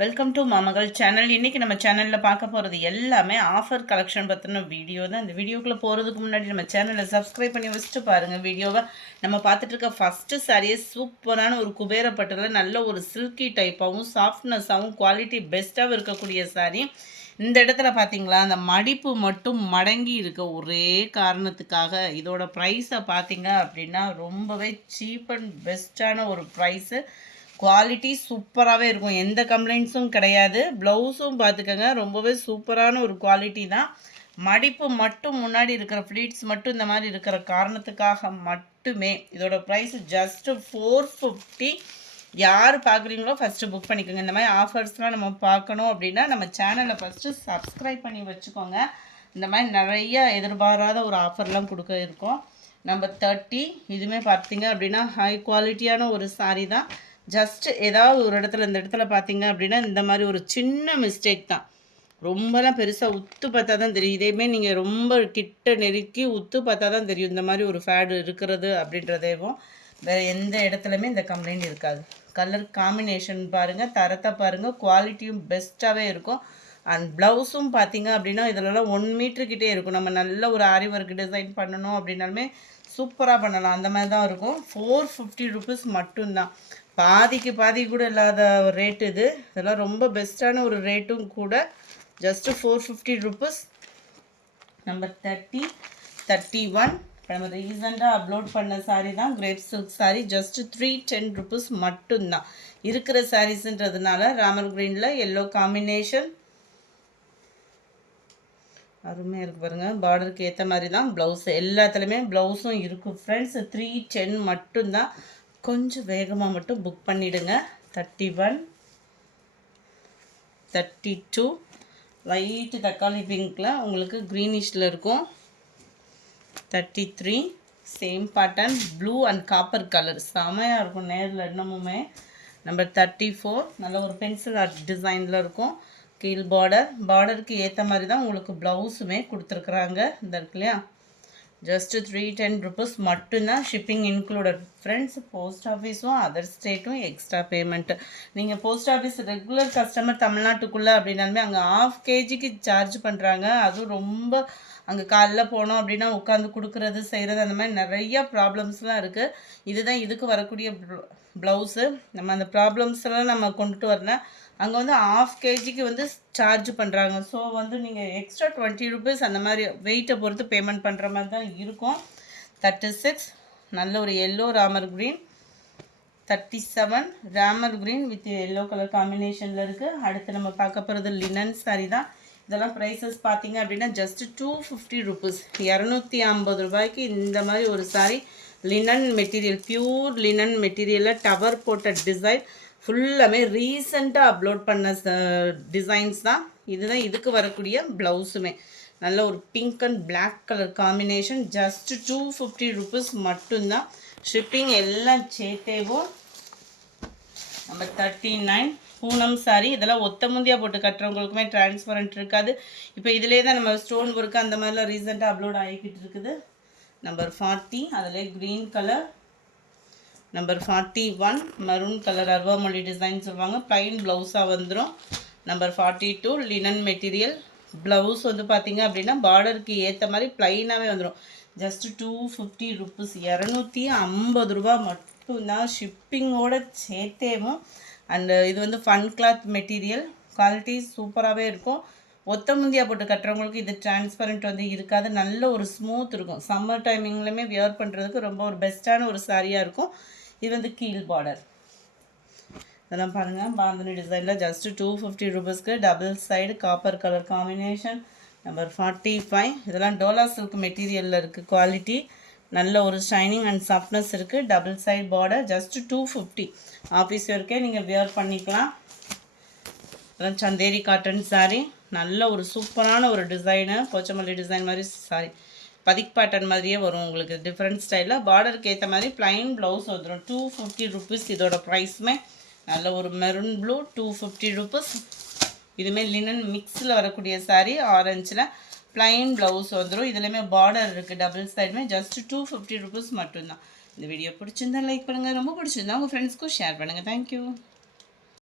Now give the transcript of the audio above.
Welcome to மாமகள் channel. இன்றைக்கி நம்ம சேனலில் பார்க்க போகிறது எல்லாமே ஆஃபர் கலெக்ஷன் பற்றின வீடியோ தான். இந்த வீடியோக்குள்ளே போகிறதுக்கு முன்னாடி நம்ம சேனலை சப்ஸ்கிரைப் பண்ணி வச்சுட்டு பாருங்கள் வீடியோவை. நம்ம பார்த்துட்டு இருக்க ஃபஸ்ட்டு சாரியே சூப்பரான ஒரு குபேரப்பட்டில் நல்ல ஒரு சில்கி டைப்பாகவும் சாஃப்ட்னஸாகவும் குவாலிட்டி பெஸ்ட்டாகவும் இருக்கக்கூடிய சாரி. இந்த இடத்துல பார்த்தீங்களா, அந்த மடிப்பு மட்டும் மடங்கி இருக்க ஒரே காரணத்துக்காக இதோட ப்ரைஸை பார்த்தீங்க அப்படின்னா ரொம்பவே சீப் அண்ட் பெஸ்ட்டான ஒரு ப்ரைஸு. குவாலிட்டி சூப்பராகவே இருக்கும், எந்த கம்ப்ளைண்ட்ஸும் கிடையாது. ப்ளவுஸும் பார்த்துக்கோங்க, ரொம்பவே சூப்பரான ஒரு குவாலிட்டி தான். மடிப்பு மட்டும் முன்னாடி இருக்கிற ஃப்ளீட்ஸ் மட்டும் இந்த மாதிரி இருக்கிற காரணத்துக்காக மட்டுமே இதோட ப்ரைஸ் ஜஸ்ட்டு 450. யார் பார்க்குறீங்களோ ஃபஸ்ட்டு புக் பண்ணிக்கோங்க. இந்த மாதிரி ஆஃபர்ஸ்லாம் நம்ம பார்க்கணும் அப்படின்னா நம்ம சேனலை ஃபஸ்ட்டு சப்ஸ்கிரைப் பண்ணி வச்சுக்கோங்க. இந்த மாதிரி நிறைய எதிர்பாராத ஒரு ஆஃபர்லாம் கொடுக்க இருக்கோம். நம்பர் 30 இதுவுமே பார்த்தீங்க அப்படின்னா ஹை குவாலிட்டியான ஒரு சாரீ தான். ஜஸ்ட் ஏதாவது ஒரு இடத்துல இந்த இடத்துல பார்த்தீங்க அப்படின்னா இந்த மாதிரி ஒரு சின்ன மிஸ்டேக் தான், ரொம்பலாம் பெருசாக உத்து பார்த்தா தான் தெரியும். இதேமே நீங்கள் ரொம்ப கிட்ட நெருக்கி உத்து பார்த்தா தான் தெரியும் இந்த மாதிரி ஒரு ஃபேடு இருக்கிறது அப்படின்றதேவும். வேறு எந்த இடத்துலையுமே இந்த கம்ப்ளைண்ட் இருக்காது. கலர் காம்பினேஷன் பாருங்கள், தரத்தை பாருங்கள், குவாலிட்டியும் பெஸ்ட்டாகவே இருக்கும். அண்ட் ப்ளவுஸும் பார்த்தீங்க அப்படின்னா இதிலலாம் 1 மீட்டருக்கிட்டே இருக்கும். நம்ம நல்ல ஒரு ஆரி ஒர்க் டிசைன் பண்ணணும் அப்படின்னாலுமே சூப்பராக பண்ணலாம், அந்த மாதிரி தான் இருக்கும். 450 ருபீஸ் மட்டும்தான், பாதிக்கு பாதி கூட இல்லாத ஒரு ரேட்டு இது. இதெல்லாம் ரொம்ப பெஸ்ட்டான ஒரு ரேட்டும் கூட. Just 450 rupees. நம்பர் 30, 31 இப்போ நம்ம ரீசெண்டாக அப்லோட் பண்ண சாரீ தான், grape silk sari. Just 310 rupees மட்டும்தான். இருக்கிற சாரீஸுன்றதுனால ராமர் க்ரீனில் எல்லோ காம்பினேஷன் அருமையாக இருக்குது பாருங்கள். பார்டருக்கு ஏற்ற மாதிரி தான் ப்ளவுஸ், எல்லாத்துலேயுமே ப்ளவுஸும் இருக்குது ஃப்ரெண்ட்ஸ். 310 மட்டும்தான். கொஞ்சம் வேகமாக மட்டும் புக் பண்ணிவிடுங்க. 31, 32 லைட்டு தக்காளி பிங்க்கில் உங்களுக்கு க்ரீனிஷில் இருக்கும். 33 same pattern blue and copper colour, செமையாக இருக்கும் நேரில் இன்னமுமே. நம்பர் 34 நல்ல ஒரு பென்சில் ஆர்ட் டிசைனில் இருக்கும். கீழ் பார்டருக்கு ஏற்ற மாதிரி தான் உங்களுக்கு ப்ளவுஸுமே கொடுத்துருக்குறாங்க. இந்த இருக்கு இல்லையா, ஜஸ்ட்டு 310 ருபீஸ் மட்டும்தான், ஷிப்பிங் இன்க்ளூடட் ஃப்ரெண்ட்ஸ். போஸ்ட் ஆஃபீஸும் அதர் ஸ்டேட்டும் எக்ஸ்ட்ரா பேமெண்ட்டு. நீங்கள் போஸ்ட் ஆஃபீஸ் ரெகுலர் கஸ்டமர் தமிழ்நாட்டுக்குள்ளே அப்படின்னாலுமே அங்கே 1/2 kgக்கு சார்ஜ் பண்ணுறாங்க. அதுவும் ரொம்ப அங்கே காலைல போனோம் அப்படின்னா உட்காந்து கொடுக்குறது செய்கிறது அந்த மாதிரி நிறையா ப்ராப்ளம்ஸ்லாம் இருக்குது. இதுதான் இதுக்கு வரக்கூடிய ப்ளவுஸு. நம்ம அந்த ப்ராப்ளம்ஸ்லாம் நம்ம கொண்டுட்டு வரணும். அங்கே வந்து 1/2 kgக்கு வந்து சார்ஜ் பண்ணுறாங்க. ஸோ வந்து நீங்கள் எக்ஸ்ட்ரா 20 ருபீஸ் அந்த மாதிரி வெயிட்டை பொறுத்து பேமெண்ட் பண்ணுற மாதிரி தான் இருக்கும். 36 நல்ல ஒரு yellow Ramar green. 37 Ramar green with yellow colour காம்பினேஷனில் இருக்குது. அடுத்து நம்ம பார்க்க போகிறது லினன் சாரி தான். இதெல்லாம் ப்ரைஸஸ் பார்த்தீங்க அப்படின்னா ஜஸ்ட்டு 250 ருபீஸ், 250 ரூபாய்க்கு இந்த மாதிரி ஒரு sorry. Linen material, pure linen மெட்டீரியலில் டவர் போட்ட டிசைன், ஃபுல்லாமே ரீசெண்டாக அப்லோட் பண்ண டிசைன்ஸ் தான். இதுதான் இதுக்கு வரக்கூடிய ப்ளவுஸுமே. நல்ல ஒரு pink and black colour combination. Just 250 rupees மட்டும்தான். ஷிப்பிங் எல்லாம் சேர்த்தேவும். Number 39 Poonam sorry. இதெல்லாம் ஒத்த முந்தியாக போட்டு கட்டுறவங்களுக்குமே டிரான்ஸ்பரண்ட் இருக்காது. இப்போ இதிலே தான் நம்ம ஸ்டோன் ஒர்க்கு அந்த மாதிரிலாம் ரீசெண்டாக அப்லோட் ஆகிக்கிட்டு இருக்குது. நம்பர் 40 அதில் green colour. Number 41 maroon colour அருவாமொழி டிசைன் சொல்லுவாங்க, ப்ளைன் ப்ளவுஸாக வந்துடும். Number 42 linen material. ப்ளவுஸ் வந்து பார்த்திங்க அப்படின்னா பார்டருக்கு ஏற்ற மாதிரி ப்ளைனாகவே வந்துடும். ஜஸ்ட்டு 250 ருபீஸ், 250 ரூபா மட்டும்தான், ஷிப்பிங்கோடு சேர்த்தேவும். அண்டு இது வந்து ஃபன் கிளாத் மெட்டீரியல், குவாலிட்டி சூப்பராகவே இருக்கும். ஒத்த முந்தியாக போட்டு கட்டுறவங்களுக்கு இது டிரான்ஸ்பரண்ட் வந்து இருக்காது, நல்ல ஒரு ஸ்மூத் இருக்கும். சம்மர் டைமிங்லையுமே வியர் பண்ணுறதுக்கு ரொம்ப ஒரு பெஸ்ட்டான ஒரு சாரியாக இருக்கும். இது வந்து கீழ் பார்டர். இதெல்லாம் பாருங்கள், பாந்தினி டிசைனில் ஜஸ்ட்டு 250 ருபீஸ்க்கு double side copper colour combination. Number 45 இதெல்லாம் டோலா சில்க் மெட்டீரியலில் இருக்குது. குவாலிட்டி நல்ல ஒரு ஷைனிங் அண்ட் சாஃப்ட்னஸ் இருக்குது. Double side border. Just 250. Office ஒர்க்கே நீங்கள் வியர் பண்ணிக்கலாம். இதெல்லாம் சந்தேரி காட்டன் சாரீ, நல்ல ஒரு சூப்பரான ஒரு டிசைனு, போச்சமல்லி டிசைன் மாதிரி சாரி, பதிக் பேட்டர்ன் மாதிரியே வரும் உங்களுக்கு. டிஃப்ரெண்ட் ஸ்டைலில் பார்டருக்கு ஏற்ற மாதிரி ப்ளைன் ப்ளவுஸ் வந்துடும். 250 ருபீஸ் இதோட ப்ரைஸுமே. நல்ல ஒரு மெரூன் ப்ளூ, 250 ருபீஸ். இதுவுமே லினன் மிக்ஸில் வரக்கூடிய சாரீ, ஆரஞ்சில் ப்ளைன் ப்ளவுஸ் வந்துடும். இதுலேயுமே பார்டர் இருக்குது டபுள் சைடுமே. ஜஸ்ட்டு 250 ருபீஸ் மட்டும்தான். இந்த வீடியோ பிடிச்சிருந்தா லைக் பண்ணுங்கள், ரொம்ப பிடிச்சிருந்தா உங்கள் ஃப்ரெண்ட்ஸ்க்கும் ஷேர் பண்ணுங்கள். தேங்க்யூ.